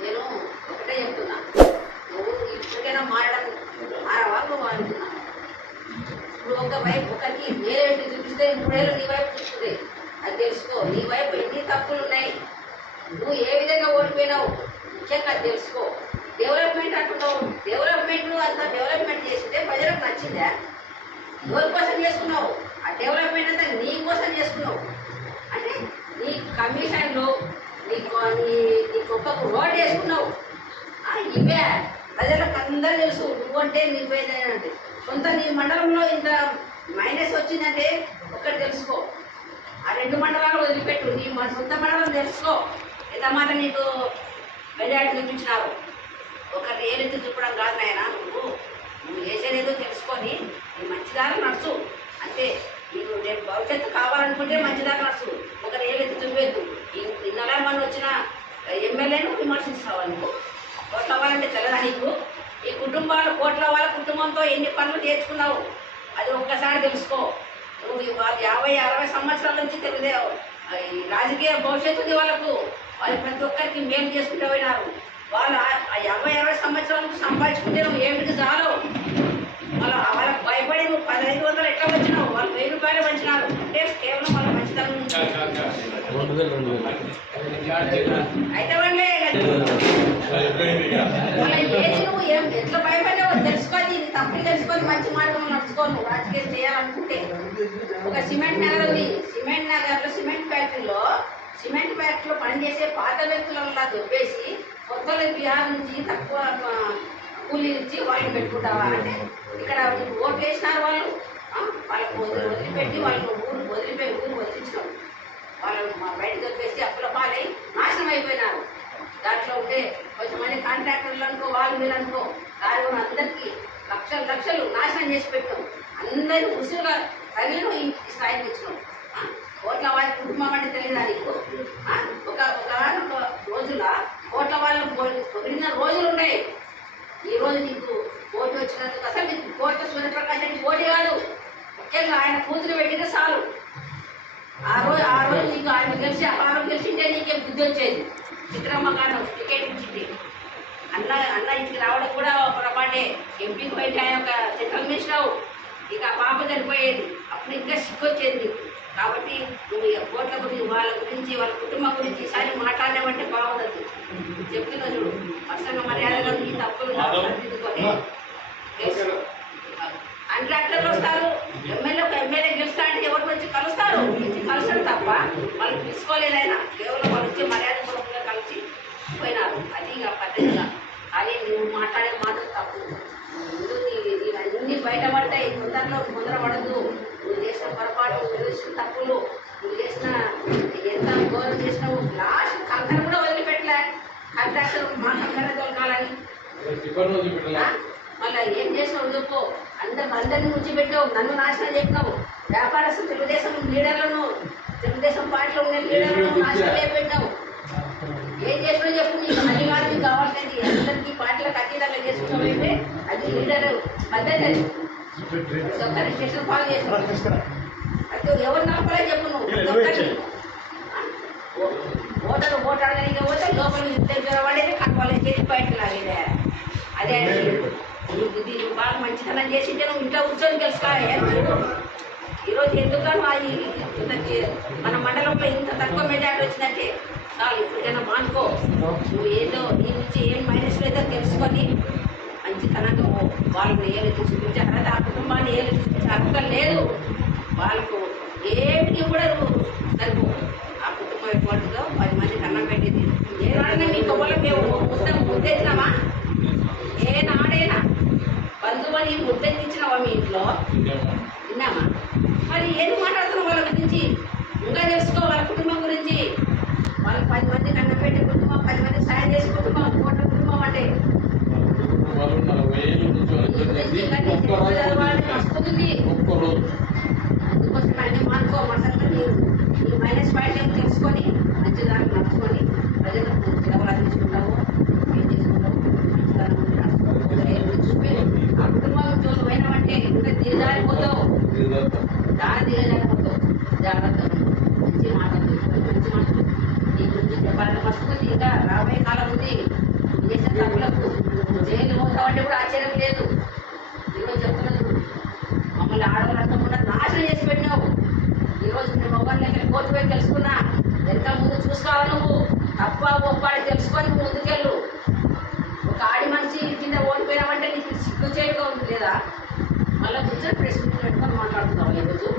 నేను ఒకటే చెప్తున్నా నువ్వు ఇప్పటికైనా మారడం మారవా నువ్వు ఇప్పుడు ఒక వైపు ఒకరికి వేరే వ్యక్తి చూపిస్తే మూడేళ్ళు నీ వైపు చూస్తుంది అది తెలుసుకో నీ వైపు ఎన్ని తప్పులు ఉన్నాయి నువ్వు ఏ విధంగా ఓడిపోయినావు? ముఖ్యంగా అది తెలుసుకో. డెవలప్మెంట్ అంటున్నావు. డెవలప్మెంట్ అంత డెవలప్మెంట్ చేసింటే ప్రజలకు నచ్చిందా? ఎవరి కోసం చేసుకున్నావు ఆ డెవలప్మెంట్ అంతా నీ కోసం చేసుకున్నావు అంటే నీ కమిషన్లు నీకు నీ నీకు ఒక్కొక్క రోడ్ వేసుకున్నావు. ఆ, ఇవే. ప్రజలకు అందరూ తెలుసు నువ్వంటే నీవేదంటే సొంత నీ మండలంలో ఇంత మైనస్ వచ్చిందంటే ఒక్కటి తెలుసుకో. ఆ రెండు మండలాలు వదిలిపెట్టు. నీ మన సొంత మండలం తెలుసుకో. ఎంత మాట నీకు మెజార్టీ చూపించినారు ఒకటి ఏలెత్తి చూపడం కాదు నాయన నువ్వు. నువ్వు చేసేదేదో తెలుసుకొని నీ మంచిదారు నడుచు. అంతే. నీకు రేపు భవిష్యత్తు కావాలనుకుంటే మంచిదారు నడుచు. చూపేద్దు నెల మన వచ్చిన ఎమ్మెల్యేను విమర్శిస్తావా నువ్వు. కోట్ల వాళ్ళంటే తెలదా నీకు? ఈ కుటుంబాలు కోట్ల వాళ్ళ కుటుంబంతో ఎన్ని పనులు నేర్చుకున్నావు? అది ఒక్కసారి తెలుసుకో. నువ్వు యాభై అరవై సంవత్సరాల నుంచి తెలియదే రాజకీయ భవిష్యత్తు ఉంది వాళ్ళకు. వాళ్ళు ప్రతి ఒక్కరికి మేలు చేసుకుంటూ పోయినారు. వాళ్ళు ఆ- యాభై అరవై సంవత్సరాల నుంచి సంపాదించుకుంటే నువ్వు ఏమిటి చాలవు ఇది తప్పు తెలుసుకొని మంచి మార్గంలో నడుచుకోను రాజకీయం చేయాలనుకుంటే. ఒక సిమెంట్ నగర్ ఉంది. సిమెంట్ నగర్లో సిమెంట్ ఫ్యాక్టరీలో సిమెంట్ ఫ్యాక్టరీలో పనిచేసే పాత వ్యక్తులను దొబ్బేసి కొత్త బీహార్ నుంచి తక్కువ కూలీ నుంచి వాళ్ళని పెట్టుకుంటావా అంటే ఇక్కడ ఓట్లు వేసినారు వాళ్ళు వాళ్ళకు వదిలిపెట్టి వాళ్ళని ఊరు వదిలిపోయి ఊరు వదిలించడం వాళ్ళు మా వచ్చేసి అప్పుల పాలై నాశనం అయిపోయినారు. దాంట్లో ఉంటే కొంతమంది కాంట్రాక్టర్లు అనుకో వాళ్ళు మీరు అనుకో కారు అందరికీ లక్షలు లక్షలు నాశనం చేసి పెట్టాం. అందరూ ఉసురుగా తగిలిన ఈ స్థాయికి వచ్చినాం. కోట్ల వాళ్ళ కుటుంబం అంటే తెలియదా నీకు? ఒక ఒక రోజుల కోట్ల వాళ్ళు పొగిడిన రోజులు ఉన్నాయి. ఈ రోజు నీకు పోటీ వచ్చినందుకు అసలు నీకు కోట సూర్యప్రకాశ్ పోటీ కాదు. ముఖ్యంగా ఆయన కూతురు పెట్టిన చాలు ఆ రోజు నీకు ఆయన గెలిచి ఆ రోజు గెలిచింటే నీకే బుద్ధి వచ్చేది. విక్రమ గారు టికెట్ ఇచ్చింది. అన్న అన్న ఇంటికి రావడం కూడా పొరపాటే. ఎంపీకి బయట ఆయన ఒక సెంట్రల్ మినిస్టర్ ఇక ఆ పాప చనిపోయేది. అప్పుడు ఇంకా సిక్కు వచ్చేది. కాబట్టి నువ్వు ఈ ఓట్ల గురించి వాళ్ళ గురించి వాళ్ళ కుటుంబం గురించి ఈసారి మాట్లాడామంటే బాగుండదు. చెప్తున్నా చూడు. పర్సంగ మర్యాదగా ఈ తప్పులు సరిదిద్దుకొని కాంట్రాక్టర్లు వస్తారు ఎమ్మెల్యే ఒక ఎమ్మెల్యే గెలుస్తా అంటే ఎవరు వచ్చి కలుస్తారు వచ్చి కలుస్తారు తప్ప వాళ్ళు తీసుకోలేదైనా. కేవలం వాళ్ళు వచ్చి మర్యాద పూర్వకంగా కలిసి పోయినారు. అది ఇక పద్ధతిగా కానీ నువ్వు మాట్లాడే మాత్రం తప్పు. ముందు ఇవన్నీ బయటపడతాయి తొందరలో తొందర పడద్దు నువ్వు చేసిన పొరపాటు నువ్వు చేసిన తప్పులు నువ్వు చేసిన ఎంత ఘోరం చేసినావు లాస్ట్ కంకర కూడా వదిలిపెట్టలే. కాంట్రాక్టర్ మా కంకర ఆ? మళ్ళా ఏం చేసినావు చెప్పు. అందరు అందరిని ఉంచిపెట్టావు. నన్ను నాశనం చెప్పినావు వ్యాపారస్తు తెలుగుదేశం లీడర్లను తెలుగుదేశం పార్టీలో ఉండే లీడర్లను నాశనం చేపెట్టావు ఏం చేసినావు చెప్పు నీకు అది కాదు నీకు కావాల్సింది అందరికీ పార్టీలకు అతీతంగా చేసుకున్నావు అయితే అది లీడర్ పద్ధతి అది స్టేషన్ పాలు చేసినావు అయితే ఎవరు నమ్మలే చెప్పు నువ్వు? ప్రతి ఒక్కరిని. ఆ? ఓ- ఓటరు ఓటు అడగడానికి పోతే లోపల ఇద్దరు జ్వరపడేది కట్టాలి చేసి బయటకు లాగేదే. అదే నువ్వు బాగా మంచితనం చేసింటే నువ్వు ఇంట్లో కూర్చొని తెలుసుకోవాలి. ఈరోజు ఎందుకనో అది ఈ- మన మండలంలో ఇంత తక్కువ మెజార్టీ వచ్చిందంటే చాలు ఇప్పటికైనా మానుకో. నువ్వు ఏదో నీ నుంచి ఏం మైనస్ లేదో తెలుసుకొని మంచితనంగా వాళ్ళని ఏలు చూపించే అర్హత ఆ కుటుంబాన్ని ఏలు చూపించే అర్హత లేదు. వాళ్ళకు ఏమిటి కూడా నువ్వు సరిపో ఆ కుటుంబం ఎటువంటిదో పది మందికి అన్నం పెట్టింది. ఏనాడైనా నాడైనా మీ కొవ్వలో మేము ముద్దం ముద్దెత్తినామా ఏనాడైనా నాడైనా బంధువుని ముద్దెత్తించినావా మీ ఇంట్లో? ఆంధ్రప్రదేశ్ కుటుంబం కోట కుటుంబం అంటే వస్తుంది అందుకోసం ఆయన మానుకో మసలు జాగ్రత్త. రాబోయే కాలం ఉంది నువ్వు తప్పులకు జైలు పోతామంటే కూడా ఆశ్చర్యం లేదు ఈరోజు చెప్తున్నది మమ్మల్ని ఆడవాళ్ళంతా కూడా నాశనం చేసి పెట్టినావు ఈరోజు నేను మొబైల్ దగ్గర కోర్టు పోయి తెలుసుకున్నా ఎంత ముందు చూసుకోవాలి నువ్వు తప్ప ఒప్పాడి తెలుసుకొని నువ్వు ముందుకెళ్ళు ఒక ఆడి మనిషి కింద ఓడిపోయినామంటే నీకు సిగ్గు చేయడం ఉంది లేదా మళ్ళీ కూర్చొని ప్రెస్ మీట్ పెట్టుకొని మాట్లాడుతున్నావు ఈరోజు